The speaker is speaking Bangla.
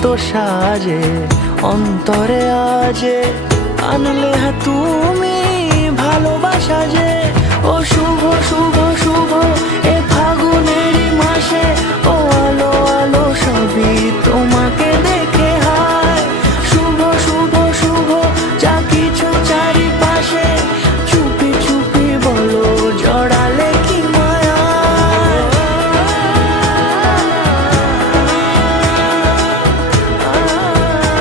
এত সাজে অন্তরে আজে আনলে তুমি ভালোবাসা যে ও শুভ শুভ